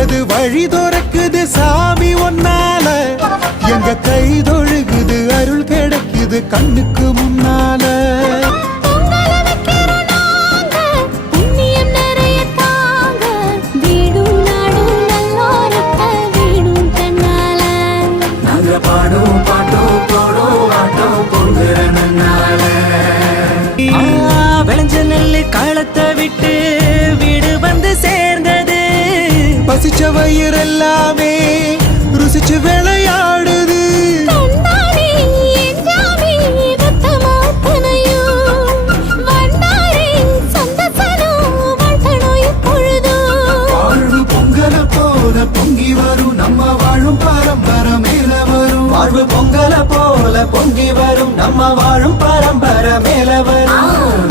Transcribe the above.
அது வழி துறக்குது சாமி ஒன்னால எங்க கை தொழுகுது அருள் கிடைக்குது கண்ணுக்கு முன்னால விளைஞ்ச நெல்லு காலத்தை விட்டு வீடு வந்து சேர்ந்தது பசிச்ச வயிறெல்லாமே ருசிச்சு விளையாடுது வாழ்வு பொங்கல போல பொங்கி வரும் நம்ம வாழும் பரம்பரை மேல வரும் வாழ்வு பொங்கல போல பொங்கி வரும் நம்ம வாழும் பரம்பரை மேல வரும்